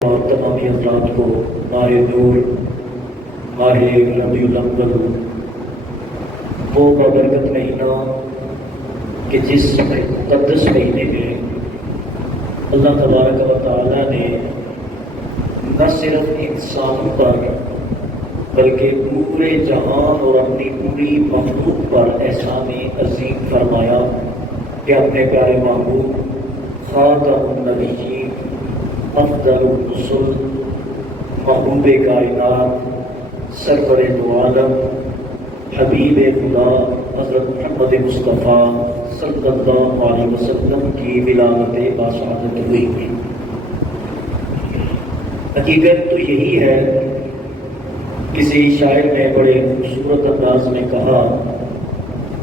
اور تمام حضرات کو ماہ نور ماہ ربیع الاول وہ بابرکت مہینہ کہ جس مقدس مہینے میں اللہ تبارک و تعالیٰ نے نہ صرف انسانوں پر بلکہ پورے جہان اور اپنی پوری مخلوق پر احسان عظیم فرمایا کہ اپنے پیارے محبوب خاتم النبیین افضل الرسل محبوب کائنات سرور دو عالم حبیب خدا حضرت محمد مصطفیٰ صلی اللہ علیہ وسلم کی ولادت باسعادت ہوئی تھی۔ حقیقت تو یہی ہے، کسی شاعر نے بڑے خوبصورت انداز میں کہا،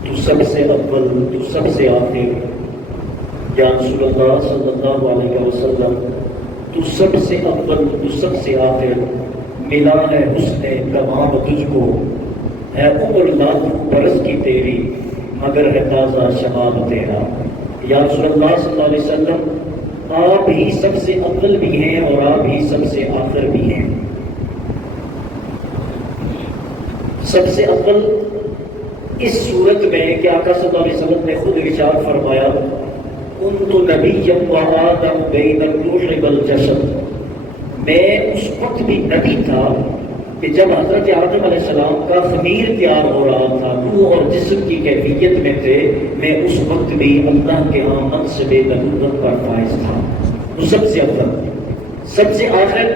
تو سب سے اول تو سب سے آخر، یا رسول اللہ صلی اللہ علیہ وسلم تو سب سے اول تو سب سے آخر، ملا ہے حسن تمام تجھ کو، ہے عمر لاکھوں برس کی تیری مگر ہے تازہ شباب تیرا۔ یا رسول اللہ صلی اللہ علیہ وسلم آپ ہی سب سے اول بھی ہیں اور آپ ہی سب سے آخر بھی ہیں۔ سب سے اول اس صورت میں کہ آقا صلی اللہ علیہ وسلم نے خود ارشاد فرمایا، کنت نبیا وآدم بین الروح والجسد، میں اس وقت بھی نبی تھا کہ جب حضرت آدم علیہ السلام کا خمیر تیار ہو رہا تھا، روح اور جسم کی کیفیت میں تھے، میں اس وقت بھی اللہ کے ہاں منصب نبوت پر فائز تھا۔ تو سب سے اول، سب سے آخر،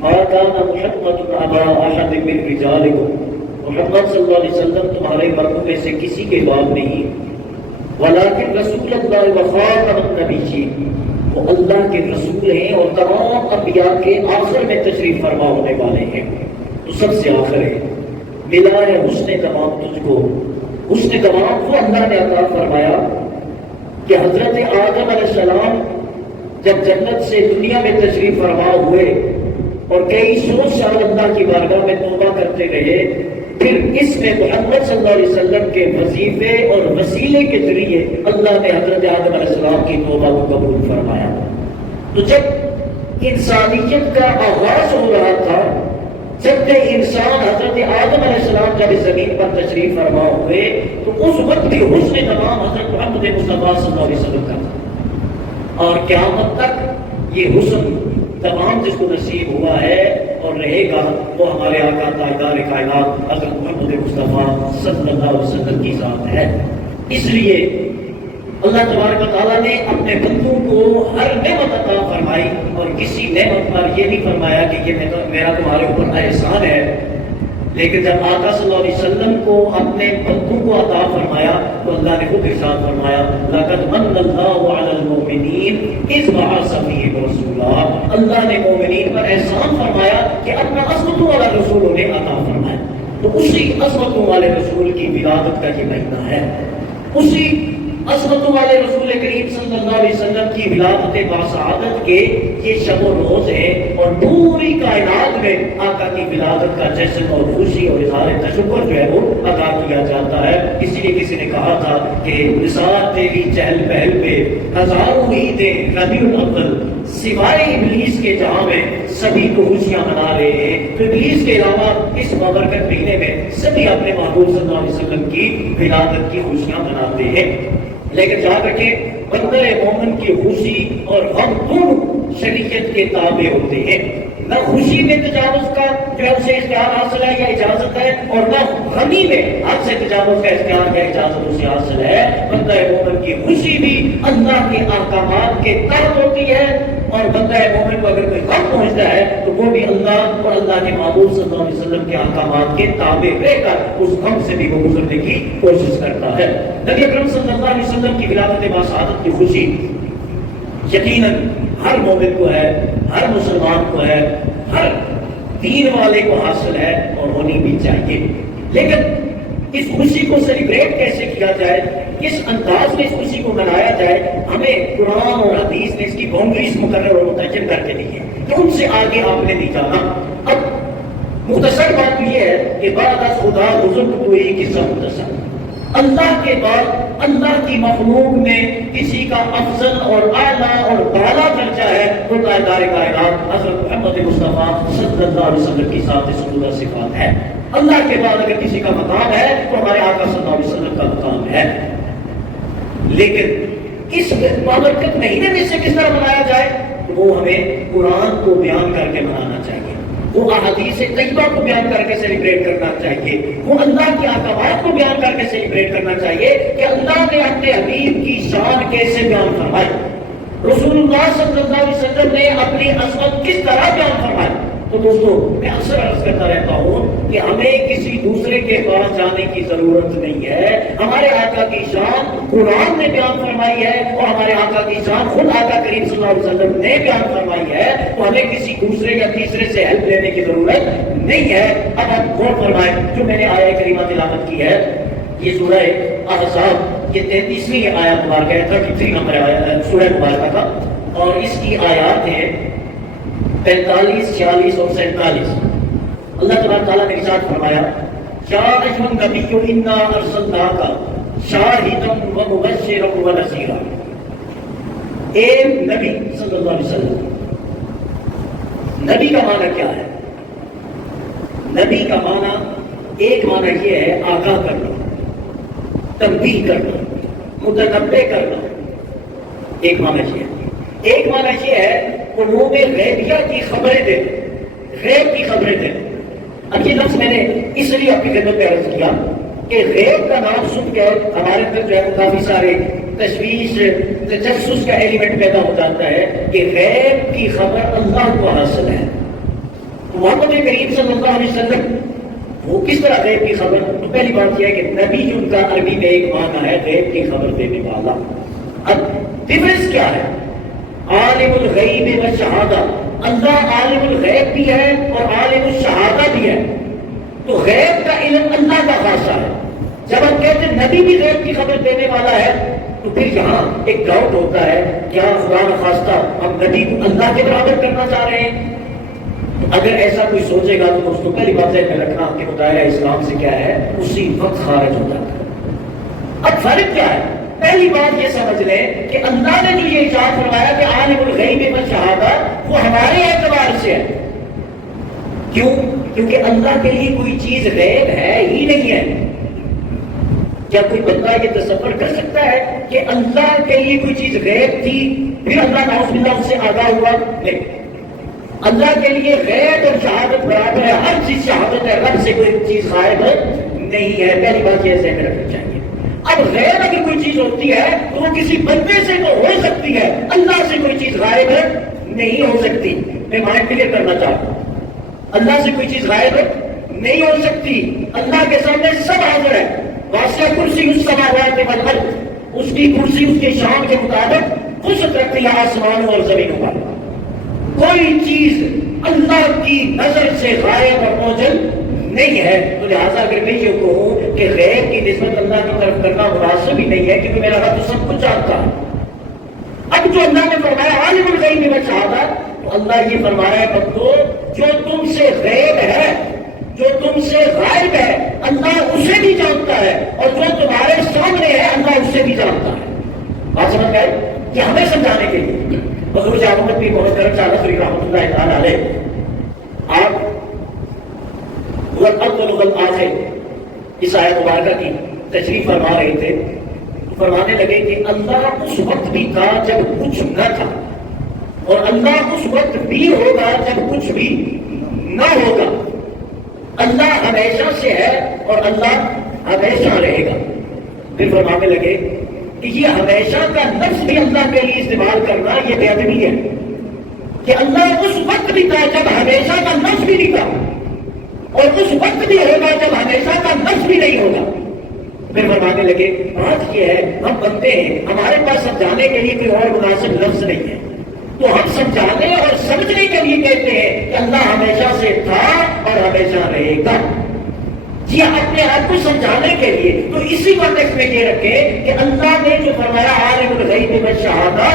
ما کان محمد ابا احد من رجالکم، محمد صلی اللہ علیہ وسلم تمہارے مردوں میں سے کسی کے باپ نہیں، ولیکن رسول اللہ وخاتم النبیین، وہ اللہ کے رسول ہیں اور تمام انبیاء کے آخر میں تشریف فرما ہونے والے ہیں۔ تو سب سے آخر ہے، ملا ہے حسن تمام تجھ کو، حسن تمام کو اللہ نے عطا فرمایا کہ حضرت آدم علیہ السلام جب جنت سے دنیا میں تشریف فرما ہوئے اور کئی سو سال اللہ کی بارگاہ میں توبہ کرتے رہے، پھر اس میں محمد صلی اللہ علیہ وسلم کے وظیفے اور وسیلے کے ذریعے اللہ نے حضرت آدم علیہ السلام کی توبہ کو قبول فرمایا۔ تو جب انسانیت کا آغاز ہو رہا تھا، جب کہ انسان حضرت آدم علیہ السلام جب اس زمین پر تشریف فرما ہوئے، تو اس وقت بھی حسن تمام حضرت محمد مصطفیٰ صلی اللہ علیہ وسلم کا تھا، اور قیامت تک یہ حسن تمام جس کو نصیب ہوا ہے اور رہے گا، وہ ہمارے آقا تاجدار کائنات حضرت محمد مصطفیٰ صلی اللہ علیہ وسلم کی ذات ہے۔ اس لیے اللہ تبارک و تعالیٰ نے اپنے بندوں کو ہر نعمت عطا فرمائی، اور کسی نعمت پر یہ نہیں فرمایا کہ یہ میرا تمہارے اوپر احسان ہے، لیکن جب آقا صلی اللہ علیہ وسلم کو اپنے بندوں کو عطا فرمایا تو اللہ نے خود ارشاد فرمایا، لقد من اللہ علی المؤمنین اذ بعث فیہم رسولا، اللہ نے مومنین پر احسان فرمایا کہ اپنا عظمتوں والا رسول انہیں عطا فرمایا۔ تو اسی عظمتوں والے رسول کی ولادت کا یہ مہینہ ہے، اسی عظمتوں والے رسول کریم صلی اللہ علیہ وسلم کی ولادت باسعادت کے یہ شب و روز ہے، اور پوری کائنات میں آقا کی ولادت کا جشن اور خوشی اور اظہار تشکر جو ہے وہ ادا کیا جاتا ہے۔ اسی لیے کسی نے کہا تھا کہ نثار تیری چہل پہل پہ ہزاروں عیدیں ربیع الاول، سوائے ابلیس کے جہاں میں سبھی کو خوشیاں منا رہے ہیں، تو ابلیس کے علاوہ اس بابرکت مہینے میں سبھی اپنے محبوب صلی اللہ علیہ وسلم کی ولادت کی خوشیاں مناتے ہیں۔ لیکن یاد رکھیں، بندہ مومن کی خوشی اور غم دونوں شریعت کے تابع ہوتے ہیں۔ نہ خوشی میں تجاوز کا جو ہے اسے اختیار حاصل ہے یا اجازت ہے، اور نہ غمی میں حد سے تجاوز کا اختیار یا اجازت اسے حاصل ہے۔ بندہ مومن کی خوشی بھی اللہ کے احکامات کے تحت ہوتی ہے، اور بندہ مومن کو اگر کوئی غم پہنچتا ہے تو وہ بھی اللہ اور اللہ کے محبوب صلی اللہ علیہ وسلم کے احکامات کے تابع رہ کر اس غم سے بھی وہ گزرنے کی کوشش کرتا ہے۔ نبی اکرم صلی اللہ علیہ وسلم کی ولادت باسعادت کی خوشی یقیناً ہر مومن کو ہے، ہر مسلمان کو ہے، ہر دین والے کو حاصل ہے اور ہونی بھی چاہیے۔ لیکن اس خوشی کو سیلیبریٹ کیسے کیا جائے، کس انداز میں اس خوشی کو منایا جائے، ہمیں قرآن اور حدیث نے اس کی باؤنڈریز مقرر اور متعین کر کے دی ہے کہ ان سے آگے آپ نے نہیں جانا۔ اب مختصر بات یہ ہے کہ بعد از خدا بزرگ کوئی قصہ مختصر، اللہ کے بعد اللہ کی مخلوق میں کسی کا افضل اور اعلیٰ اور بالا درجہ ہے وہ تاجدار کائنات حضرت محمد مصطفیٰ صلی اللہ علیہ وسلم کی ذات سبودہ صفات ہے. اللہ کے بعد اگر کسی کا مقام ہے تو ہمارے آقا صلی اللہ علیہ وسلم کا مقام ہے. لیکن اس بابرکت مہینے میں سے کس طرح منایا جائے تو وہ ہمیں قرآن کو بیان کر کے منانا چاہیے, وہ احادیث طیبہ کو بیان کر کے سیلیبریٹ کرنا چاہیے, وہ اللہ کے احکامات کو بیان کر کے سیلیبریٹ کرنا چاہیے کہ اللہ نے اپنے حبیب کی شان کیسے بیان فرمائی, رسول اللہ صلی اللہ علیہ وسلم نے اپنی عظمت کس طرح بیان فرمائی. تو دوستو میں اکثر عرض کرتا رہتا ہوں کہ ہمیں کسی دوسرے کے پاس جانے کی ضرورت نہیں ہے. ہمارے آقا کی شان قرآن نے بیان فرمائی ہے اور ہمارے آقا کی شان خود آقا کریم صلی اللہ علیہ وسلم نے بیان فرمائی ہے, تو ہمیں کسی دوسرے یا تیسرے سے ہیلپ لینے کی ضرورت نہیں ہے. اب آپ غور فرمائیں جو میں نے آیہ کریمہ تلاوت کی ہے, یہ سورہ احزاب یہ 33ویں آیت مبارکہ ہے, 33 نمبر آیت سورہ مبارکہ کا, اور اس کی آیات ہیں 45, 46 اور 47. اللہ تبارک تعالیٰ نے ارشاد فرمایا یا ایھا النبی انا ارسلناک شاہدا ومبشرا ونذیرا. اے نبی صلی اللہ علیہ وسلم, نبی کا معنی کیا ہے؟ نبی کا معنی ایک معنی یہ ہے آگاہ کرنا, تنبیہ کرنا, متنبہ کرنا, ایک معنی یہ ہے. ایک معنی یہ ہے علوم غیبیہ کی خبریں دے, غیب کی خبریں دے. اب یہ لفظ میں نے اس لیے اپنی خدمت میں عرض کیا کہ غیب کا نام سن کے ہمارے اندر جو ہے کافی سارے تشویش تجسس کا ایلیمنٹ پیدا ہو جاتا ہے کہ غیب کی خبر اللہ کو حاصل ہے. محمد کریم صلی اللہ علیہ وسلم وہ کس طرح غیب کی خبر؟ تو پہلی بات یہ ہے کہ نبی ان کا عربی میں ایک معنی ہے غیب کی خبر دینے والا. اب ڈفرنس کیا ہے؟ عالم الغیب و شہادہ, اللہ عالم الغیب بھی ہے اور عالم الشہادہ بھی ہے. تو غیب کا علم اللہ کا خاصہ ہے. جب ہم کہتے ہیں نبی بھی غیب کی خبر دینے والا ہے تو پھر یہاں ایک ڈاؤٹ ہوتا ہے, کیا خدا نخواستہ ہم نبی کو اللہ کے برابر کرنا چاہ رہے ہیں؟ اگر ایسا کوئی سوچے گا تو اس کو پہلی بات ذہن میں رکھنا کہ مطالعہ اسلام سے کیا ہے, اسی وقت خارج ہو جاتا ہے. اب فرق کیا ہے؟ پہلی بات یہ سمجھ لیں کہ اللہ نے جو یہ ارشاد فرمایا کہ عالم الغیب والشہادہ وہ ہمارے اعتبار سے ہے. کیوں؟ کیونکہ اللہ کے لیے کوئی چیز غیب ہے ہی نہیں ہے. کیا کوئی بندہ یہ تصور کر سکتا ہے کہ اللہ کے لیے کوئی چیز غیب تھی پھر اللہ نعوذ باللہ اس سے آگاہ ہوا؟ نہیں. اللہ کے لیے غیب اور شہادت برابر ہے, ہر چیز شہادت ہے, رب سے کوئی چیز غائب نہیں ہے. پہلی بات یہ ذہن میں رکھنی چاہیے. اب غیر اگر کوئی چیز ہوتی ہے تو وہ کسی بندے سے تو ہو سکتی ہے, اللہ سے کوئی چیز غائب نہیں ہو سکتی. میں مائنڈ کلیئر کرنا چاہتا ہوں, اللہ سے کوئی چیز غائب نہیں ہو سکتی. اللہ کے سامنے سب حاضر ہے. واسع کرسی السماوات والارض, اس کی کرسی اس کے شان کے مطابق وسعت رکھتی ہے آسمانوں اور زمینوں پر. کوئی چیز اللہ کی نظر سے غائب اور موجود نہیں ہے. تو لہٰذا اگر میں یہ کہوں کہ غیب کی نسبت اللہ کی طرف کرنا مناسب ہی نہیں ہے کیونکہ میرا رب تو سب کچھ جانتا ہے. اب جو اللہ نے فرمایا عالم الغیب والشہادہ, تو اللہ یہ فرمایا ہے بندو جو تم سے غیب ہے, جو تم سے غائب ہے, اللہ اسے بھی جانتا ہے, اور جو تمہارے سامنے ہے اللہ اسے بھی جانتا ہے. بات سمجھ گئے؟ کہ ہمیں سمجھانے کے لیے حضور شاہ محمد پیر محمد کرم شاہ نصری رحمۃ اللہ تعالیٰ علیہ آپ آخر اس آیت مبارکہ کی تشریف فرما رہے تھے, فرمانے لگے کہ اللہ اس وقت بھی تھا جب کچھ نہ تھا, اور اللہ اس وقت بھی ہوگا جب کچھ بھی نہ ہوگا. اللہ ہمیشہ سے ہے اور اللہ ہمیشہ رہے گا. پھر فرمانے لگے کہ یہ ہمیشہ کا لفظ بھی اللہ کے لیے استعمال کرنا یہ بے ادبی ہے, کہ اللہ اس وقت بھی تھا جب ہمیشہ کا لفظ بھی نہیں تھا, اور اس وقت بھی ہوگا جب ہمیشہ کا لفظ بھی نہیں ہوگا. پھر فرمانے لگے بات یہ ہے ہم بندے ہیں, ہمارے پاس سمجھانے کے لیے کوئی اور مناسب لفظ نہیں ہے, تو ہم سمجھانے اور سمجھنے کے لیے کہتے ہیں کہ اللہ ہمیشہ سے تھا اور ہمیشہ رہے گا. جی اپنے آپ کو سمجھانے کے لیے تو اسی کانٹیکسٹ میں یہ رکھیں کہ اللہ نے جو فرمایا عالم الغیب والشہادہ,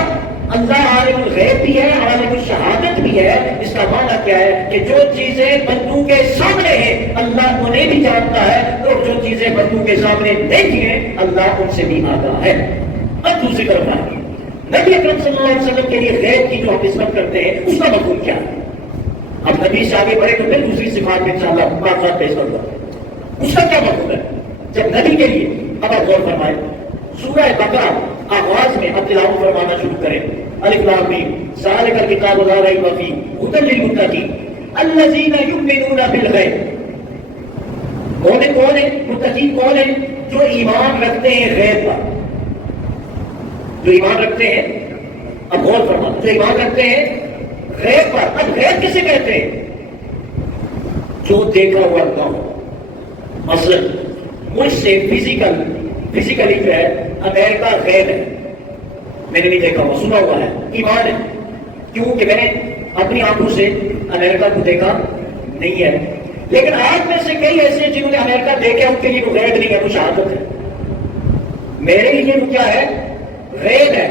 اللہ عالم الغیب بھی ہے، عالم الشہادت بھی ہے۔ اس کا معنی کیا ہے کہ جو چیزیں بندوں کے سامنے ہیں اللہ انہیں بھی جانتا ہے، اور جو چیزیں بندوں کے سامنے نہیں ہیں اللہ ان سے بھی آگاہ ہے۔ اب دوسری طرف آئیں، نبی اکرم صلی اللہ علیہ وسلم کے لیے غیب کی جو ہم نسبت کرتے ہیں اس کا مفہوم کیا ہے؟ اب نبی سے آگے بڑھے تو پھر دوسری صفات میں انشاءاللہ بات پیش کروں گا، اس کا کیا مفہوم ہے؟ جب نبی کے لیے اب آپ غور فرمائیں، سورہ بقرہ آغاز میں اب تلاوت فرمانا شروع کریں، الف لام میم ذالک الکتاب لا ریب فیہ ھدی للمتقین الذین یؤمنون بالغیب۔ کون ہے متقین؟ کون ہے؟ جو ایمان رکھتے ہیں غیب پر، جو ایمان رکھتے ہیں، اب غور فرمانا، جو ایمان رکھتے ہیں غیب پر۔ اب غیب کسے کہتے ہیں؟ جو دیکھا ہوا نہ ہو۔ مثلا مجھ سے فزیکلی جو ہے امریکہ غیب ہے، میں نے نہیں دیکھا ہوا، سنا ہوا ہے، ایمان ہے، کیونکہ میں نے اپنی آنکھوں سے امریکہ کو دیکھا نہیں ہے۔ لیکن آج میں سے کئی ایسے ہیں جنہوں نے امریکہ دیکھا، ان کے لیے وہ غیب نہیں ہے، وہ شہادت ہے۔ میرے لیے وہ کیا ہے؟ غیب ہے،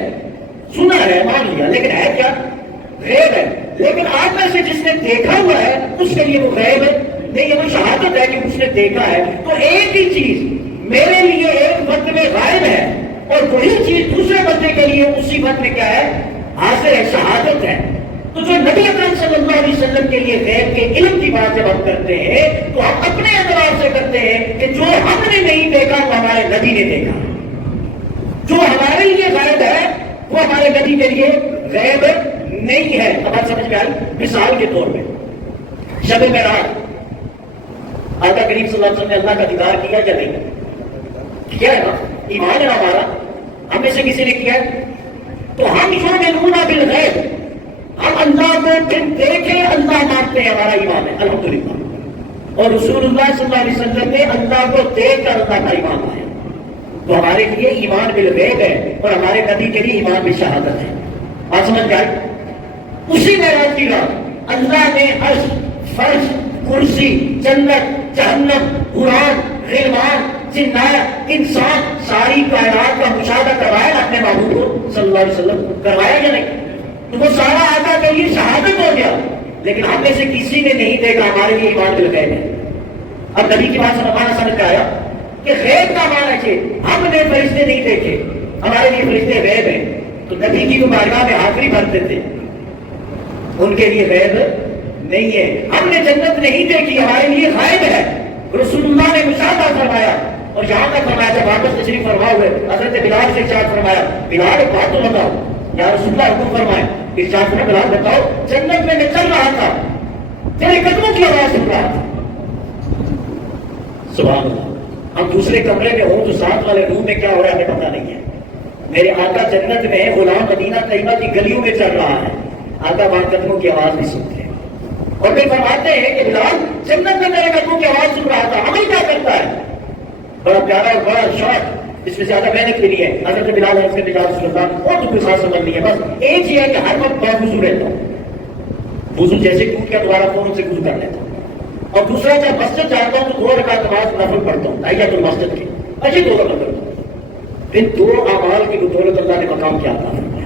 سنا ہے، مان لیا، لیکن ہے کیا؟ غیب ہے۔ لیکن آپ میں سے جس نے دیکھا ہوا ہے اس کے لیے وہ غیب ہے نہیں، وہ شہادت ہے کہ اس نے دیکھا ہے۔ تو ایک ہی چیز میرے لیے ایک وقت میں غائب ہے، اور وہی چیز دوسرے بندے کے لیے اسی وقت میں کیا ہے؟ حاضر ہے، شہادت ہے۔ تو جو نبی اکرم صلی اللہ علیہ وسلم کے لیے غیب کے علم کی بات جب ہم کرتے ہیں تو ہم اپنے اعتبار سے کرتے ہیں کہ جو ہم نے نہیں دیکھا وہ ہمارے نبی نے دیکھا، جو ہمارے لیے غائب ہے وہ ہمارے نبی کے لیے غیب نہیں ہے۔ اب بات سمجھ میں آئی؟ مثال کے طور پہ شب معراج، آقا کریم صلی اللہ علیہ وسلم نے اللہ کا دیدار کیا یا نہیں؟ کیا ہے نا؟ ایمان ہے ہمارا، ہم میں سے کسی نے کیا ہے؟ تو ہم یؤمنون بالغیب، ہم اللہ کو پھر دیکھیں اللہ مانتے ہیں، ہمارا ایمان ہے الحمدللہ۔ اور رسول اللہ صلی اللہ علیہ وسلم نے اللہ کو دیکھ کر اللہ کا ایمان لایا، تو ہمارے لیے ایمان بالغیب ہے، اور ہمارے نبی کے لیے ایمان بالشہادت ہے۔ بات سمجھ جائے؟ اسی معراج کی رات اللہ نے عرش، فرش، کرسی، جنت، جہنم، قرآن، غلمان، جنات، انسان، ساری کائنات کا مشاہدہ کروایا اپنے محبوب کو صلی اللہ علیہ وسلم، کروایا یا نہیں؟ تو وہ سارا آقا کے لیے شہادت ہو گیا، لیکن ہم میں سے کسی نے نہیں دیکھا، ہمارے لیے ایمان بالغیب ہے۔ اب نبی کی بات سمجھ آیا کہ غیب کا معنی ہے ہم نے فرشتے نہیں دیکھے، ہمارے لیے فرشتے غیب ہیں، تو نبی کی بارگاہ میں حاضری بھرتے تھے، ان کے لیے غیب نہیں ہے۔ ہم نے جنت نہیں دیکھی، ہمارے لیے غائب ہے، رسول اللہ نے مشاہدہ فرمایا، اور یہاں تک فرمایا جب واپس تشریف فرما ہوئے حضرت بلال سے ارشاد فرمایا، بلال ایک بات تو بتاؤ، یا رسول اللہ حکم فرمائے، ارشاد فرمایا بلال بتاؤ، جنت میں چل رہا تھا، تیرے قدموں کی آواز سن رہا تھا۔ سبحان اللہ۔ ہم دوسرے کمرے میں ہوں تو ساتھ والے روم میں کیا ہو رہا ہے ہمیں پتہ نہیں ہے۔ میرے آقا جنت میں غلام مدینہ طیبہ کی گلیوں میں چل رہا ہے، آقا وہاں قدموں کی آواز نہیں سنتے ہیں، اور پھر فرماتے ہیں کہ بلال جنت میں میرے قدموں کی آواز سن رہا تھا، عمل کیا کرتا ہے؟ بڑا پیارا اور بڑا شارٹ، اس میں زیادہ محنت بھی نہیں ہے۔ حضرت بلال ہے، بلال رسول اللہ، اور تو کوئی خاص سمجھ نہیں ہے، بس ایک ہی ہے کہ ہر وقت باوضو رہتا ہوں، وضو جیسے ٹوٹ گیا دوبارہ فوراً سے وضو کر لیتا ہوں، اور دوسرا جب مسجد جاتا ہوں تو 2 رکعت نماز نفل پڑھتا ہوں تحیۃ المسجد کی، اچھی 2 رکعت پڑھتا ہوں، پھر 2 اعمال کی بدولت اللہ نے مقام کیا عطا فرمایا۔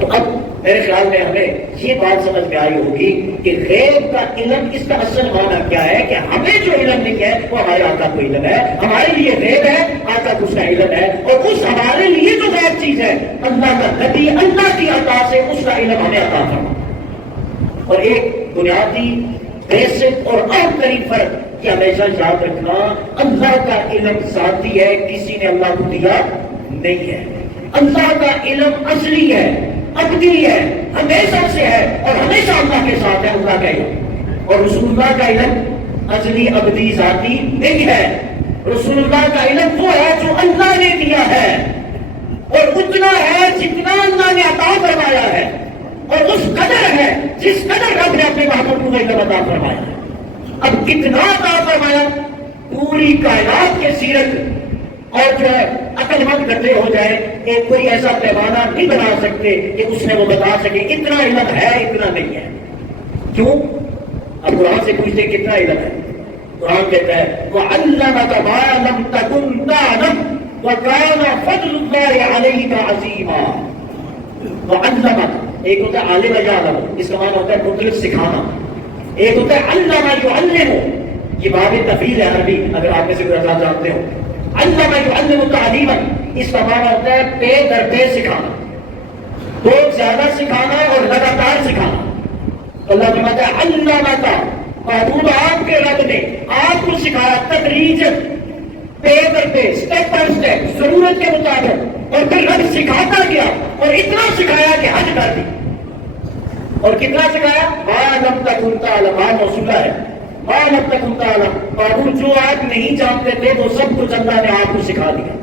تو اب میرے خیال میں ہمیں یہ بات سمجھ میں آئی ہوگی کہ غیب کا علم، اس کا اصل معنی کیا ہے کہ ہمیں جو علم نہیں ہے وہ ہمارے آقا کو علم ہے، ہمارے لیے غیب ہے، آقا کو اس کا علم ہے، اور اس ہمارے لیے جو غیب چیز ہے اللہ کا نبی اللہ کی عطا سے اس کا علم ہمیں عطا فرما۔ اور ایک بنیادی بیسک اور اہم ترین فرق کہ ہمیشہ یاد رکھنا، اللہ کا علم ذاتی ہے، کسی نے اللہ کو دیا نہیں ہے۔ اللہ کا علم اصلی ہے، ابدی ہے، ہمیشہ سے ہے، اور ہمیشہ اللہ کے ساتھ ہے اللہ کا علم۔ اور رسول اللہ کا علم ازلی، ابدی، ذاتی نہیں ہے۔ رسول اللہ کا علم وہ ہے جو اللہ نے دیا ہے، اور اتنا ہے جتنا اللہ نے عطا فرمایا ہے، اور اس قدر ہے جس قدر رب نے اپنے محبوب کو علم عطا فرمایا ہے۔ اب کتنا عطا فرمایا؟ پوری کائنات کے سیرت اور جو ہے عقل مند اکٹھے ہو جائے، ایک کوئی ایسا پیمانہ نہیں بنا سکتے کہ اس میں وہ بتا سکے اتنا علم ہے، اتنا نہیں ہے۔ کیوں؟ اب قرآن سے پوچھتے کتنا علم ہے؟ قرآن کہتا ہے وَعَلَّمَكَ مَا لَمْ تَكُنْ تَعْلَمْ وَكَانَ فَضْلُ اللَّهِ عَلَيْكَ عَظِيمًا۔ وعلم، ایک ہوتا ہے عالم یعلم، اس کا معنی ہوتا ہے مطلق سکھانا، ایک ہوتا ہے علم یعلم، یہ باب تفعیل ہے عربی، اگر آپ میں سے کوئی حضرات جانتے ہو. علم یعلم تعلیما، اس کا معنی ہوتا ہے پے در پے سکھانا، بہت زیادہ سکھانا اور لگاتار سکھانا. اللہ فرماتا ہے علمک، محبوب آپ کے رب نے آپ کو سکھایا تدریج، پے در پے، اسٹیپ بائی اسٹیپ، ضرورت کے مطابق، اور پھر رب سکھاتا گیا اور اتنا سکھایا کہ حد کر دی. اور کتنا سکھایا؟ ما لم تکن تعلم، ما موصولہ ہے، ما لم تکن تعلم، معبود جو آپ نہیں جانتے تھے وہ سب کچھ اللہ نے آپ کو سکھا دیا.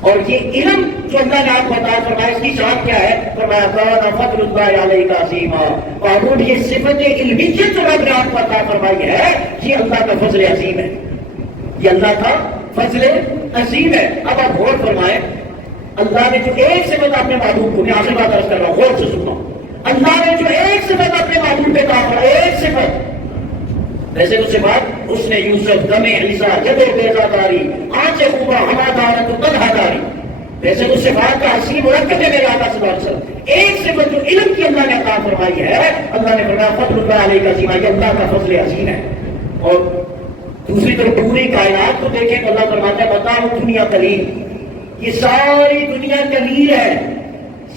اور یہ علم جو اللہ نے آپ کو عطا فرمایا اس کی شان کیا ہے؟ فرمایا کان فضل اللہ علیک عظیما، معبود یہ صفت علمیت جو رب نے آپ کو عطا فرمائی ہے یہ اللہ کا فضل عظیم ہے، یہ اللہ کا فضل عظیم ہے. اب آپ غور فرمائیں، اللہ نے جو ایک صفت اپنے معبود کو، میں آخر بات عرض کر رہا ہوں، غور سے سننا، اللہ نے جو ایک صفت اپنے معبود پہ عطا فرمائی، ایک صفت، ویسے تو صفات اس نے یوسف، دم عیسیٰ، جب بیضا داری، آنچ خوبا، ہما دارت تنہا داری، ویسے تو صفات کا حسین مرکب ہے میرے آقا صلی اللہ علیہ وسلم. ایک صفت جو علم کی اللہ نے عطا فرمائی ہے، اللہ نے فرمایا فضل اللہ علیہ عظیم، یہ اللہ کا فضل عظیم ہے. اور دوسری طرف پوری کائنات کو دیکھیں تو اللہ فرماتا ہے متاع دنیا قلیل، یہ ساری دنیا قلیل ہے،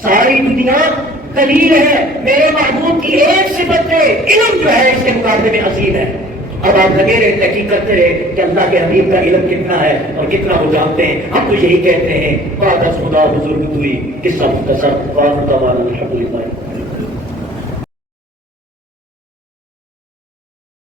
ساری دنیا قلیل ہے، میرے محبوب کی ایک صفت ہے علم جو ہے اس کے مقابلے میں عظیم ہے. اب آپ لگے رہے تحقیق کرتے رہے کہ اللہ کے حبیب کا علم کتنا ہے اور کتنا وہ جانتے ہیں. ہم تو یہی کہتے ہیں خدا بزرگ ہوئی قصہ مختصر، الحمد للہ.